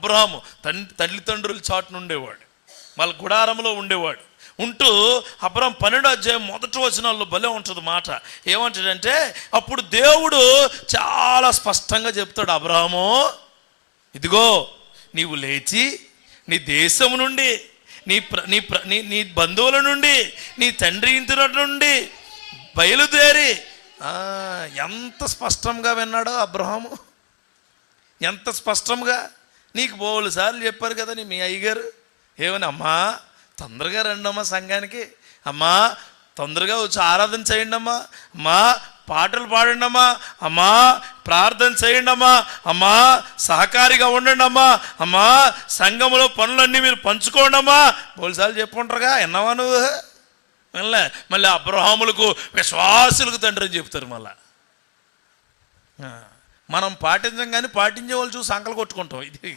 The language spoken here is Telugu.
అబ్రహాము తల్లిదండ్రుల చాటున ఉండేవాడు, వాళ్ళ గుడారంలో ఉండేవాడు. ఉంటూ అబ్రహాం 12వ అధ్యాయం 1వ వచనాల్లో భలే ఉంటుంది మాట. ఏమంటాడంటే, అప్పుడు దేవుడు చాలా స్పష్టంగా చెప్తాడు, అబ్రహాము ఇదిగో నీవు లేచి నీ దేశం నుండి, నీ బంధువుల నుండి, నీ తండ్రి ఇంటి నుండి బయలుదేరి. ఎంత స్పష్టంగా విన్నాడో అబ్రహాము, ఎంత స్పష్టంగా. నీకు బోలు సార్లు చెప్పారు కదా మీ అయ్యగారు, ఏమని, అమ్మా తొందరగా రండమ్మా సంఘానికి, అమ్మా తొందరగా వచ్చి ఆరాధన చేయండి అమ్మా, అమ్మా పాటలు పాడండి అమ్మా, అమ్మా ప్రార్థన చేయండి అమ్మా, అమ్మా సహకారిగా ఉండండి అమ్మా, అమ్మా సంఘంలో పనులన్నీ మీరు పంచుకోండి అమ్మా. బోలుసార్లు చెప్పుకుంటారుగా, విన్నావా నువ్వు? మళ్ళీ అబ్రహాములకు విశ్వాసులకు తండ్రి అని చెప్తారు. మళ్ళా మనం పాటించం కానీ పాటించే వాళ్ళు చూసి సంకలు కొట్టుకుంటాం. ఇది